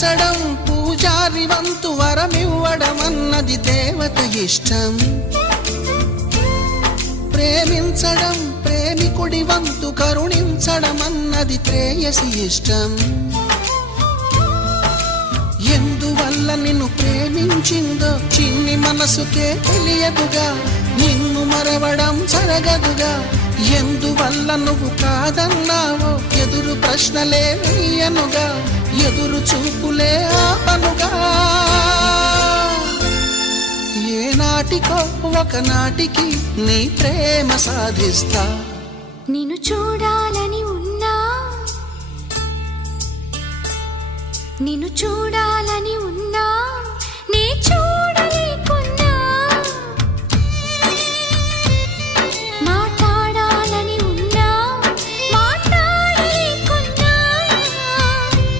పూజించడం పూజారి వంతు వరమివ్వడం అన్నది దేవత ఇష్టం. ప్రేమించడం ప్రేమికుడి వంతు కరుణించడం అన్నది ప్రేయసి ఇష్టం. ఎందువల్ల నిన్ను ప్రేమించిందో చిన్ని మనసుకే తెలియదుగా, నిన్ను మరవడం జరగదుగా. ఎందువల్ల నువ్వు కాదన్నావో ఎదురు ప్రశ్నలే వేయనుగా, ఎదురు చూపులే ఆపనుగా. ఏనాటికో ఒకనాటికి నీ ప్రేమ సాధిస్తా. నిన్ను చూడాలని ఉన్నా, నిన్ను చూడాలని ఉన్నా